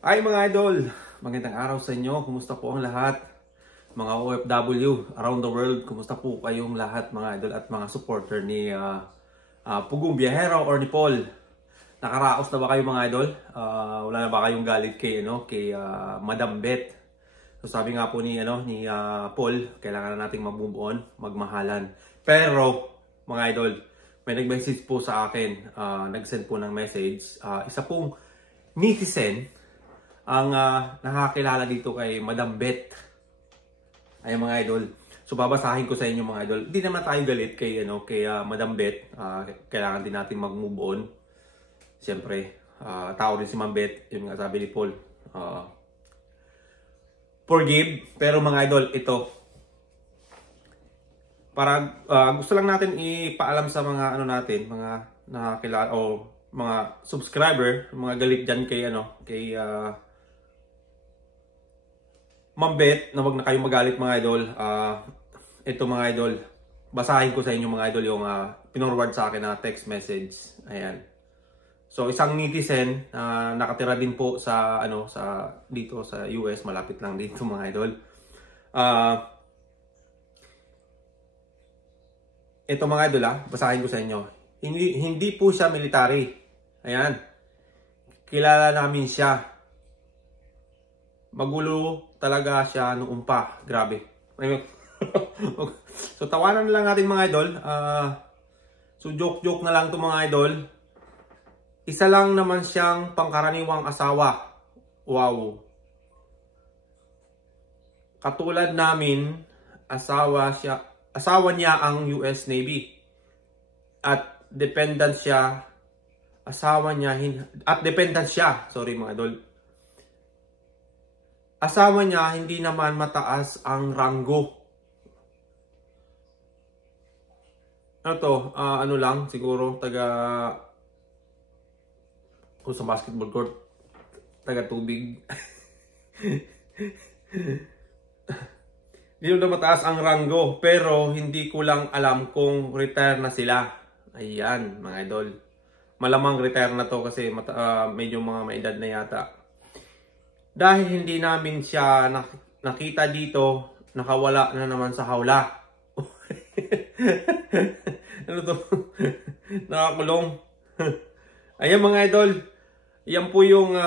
Ay mga idol, magandang araw sa inyo. Kumusta po ang lahat? Mga OFW around the world, kumusta po kayong lahat mga idol at mga supporter ni Pugong Biyahero or ni Paul? Nakaraos na ba kayo mga idol? Wala na ba kayong galit kay Madam Beth? So sabi nga po ni Paul, kailangan na nating mag-move on, magmahalan. Pero mga idol, may nag-message po sa akin, nag-send po ng message, isa pong netizen ang nakakilala dito kay Madam Beth. Ay mga idol. So babasahin ko sa inyo mga idol. Hindi naman tayo galit kay Madam Beth. Kailangan din natin mag-move on. Siyempre, tao rin si Ma'am Beth. Yun nga sabi ni Paul. Forgive. Pero mga idol, ito. Para gusto lang natin ipaalam sa mga mga nakakilala o mga subscriber, mga galit diyan kay Ma'am Beth, na wag na kayong magalit mga idol. Ito mga idol, basahin ko sa inyo mga idol yung pinorward sa akin na text message. Ayan. So isang netizen nakatira din po sa dito sa US, malapit lang dito mga idol. Ito mga idol basahin ko sa inyo. Hindi po siya military. Ayan. Kilala namin siya. Magulo talaga siya noong pa. Grabe. So tawanan na lang natin mga idol. So joke na lang to mga idol. Isa lang naman siyang pangkaraniwang asawa. Wow. Katulad namin, asawa niya ang US Navy. At dependent siya. Sorry mga idol. Asawa niya, hindi naman mataas ang ranggo. Ano lang, siguro, kung sa basketball court, taga tubig. Hindi naman mataas ang ranggo, pero hindi ko lang alam kung retire na sila. Ayan, mga idol. Malamang retire na to kasi medyo mga maedad na yata. Dahil hindi namin siya nakita dito, nakawala na naman sa hawla. Ano to? Nakakulong. Ayan mga idol. Yan po yung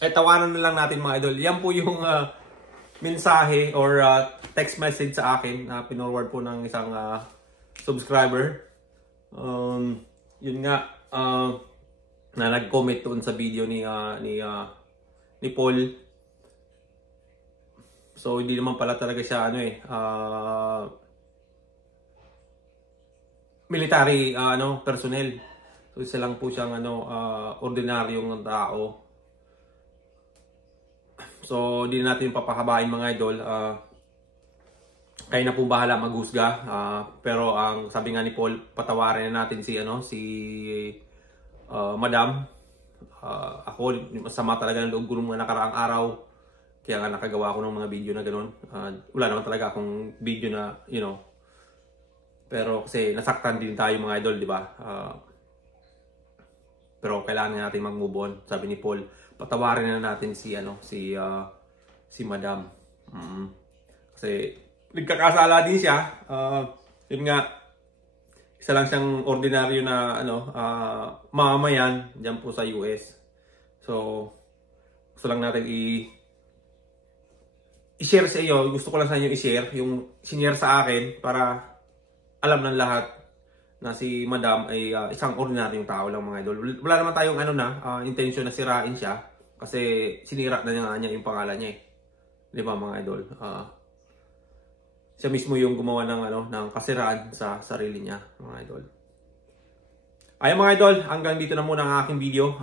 tawanan na lang natin mga idol. Yan po yung mensahe or text message sa akin na pinorward po ng isang subscriber. Yun nga, na nag-comment doon sa video ni Paul. So hindi naman pala talaga siya military personnel. So isa lang po siyang ordinaryong tao. So hindi natin papahabain mga idol. Kayo na po bahala maghusga. Pero ang sabi nga ni Paul, patawarin na natin si Madam. Ako, masama talaga ng loob ko ng mga nakaraang araw. Kaya nga nakagawa ako ng mga video na gano'n. Wala naman talaga akong video na, pero kasi nasaktan din tayo mga idol, di ba? Pero kailangan natin mag-move on. Sabi ni Paul, patawarin na natin si Madam. Kasi nagkakasala din siya. Yun nga, isa lang siyang ordinaryo na mamamayan diyan po sa US. So gusto lang natin i-share sa iyo. Gusto ko lang sa inyo i-share yung sinare sa akin para alam ng lahat na si Madam ay isang ordinaryong tao lang mga idol. Wala naman tayong intention na sirain siya kasi sinira na niya yung pangalan niya eh. Di ba mga idol? Siya mismo yung gumawa ng kasiraan sa sarili niya, mga idol. Ayun mga idol, hanggang dito na muna ang aking video.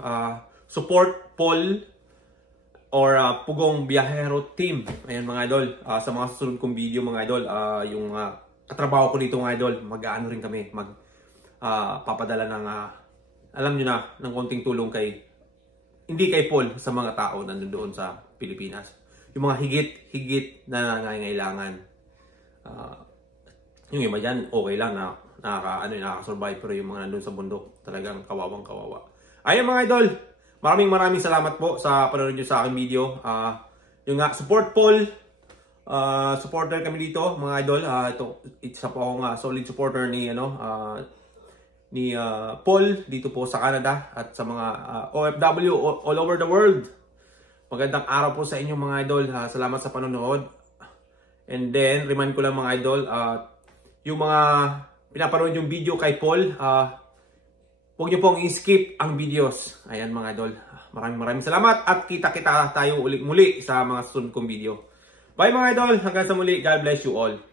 Support Paul or Pugong Biyahero team. Ayun mga idol, sa mga susunod kong video mga idol, yung katrabaho ko dito mga idol, mag-aano rin kami, papadala ng alam nyo na, ng konting tulong hindi kay Paul, sa mga tao nandoon sa Pilipinas. Yung mga higit na nangangailangan. Yung iba dyan, okay lang na nakaka-survive, pero yung mga nandun sa bundok, talagang kawawang kawawa. Ayun mga idol, maraming salamat po sa panonood nyo sa aking video. Yung nga, support Paul. Supporter kami dito, mga idol. Isa po akong solid supporter ni Paul dito po sa Canada at sa mga OFW all over the world. Magandang araw po sa inyo mga idol. Salamat sa panonood. And then, remind ko lang mga idol, yung mga pinapanood yung video kay Paul, huwag nyo pong i-skip ang videos. Ayan mga idol. Maraming salamat at kita-kita tayo ulit muli sa mga susunod kong video. Bye mga idol. Hanggang sa muli. God bless you all.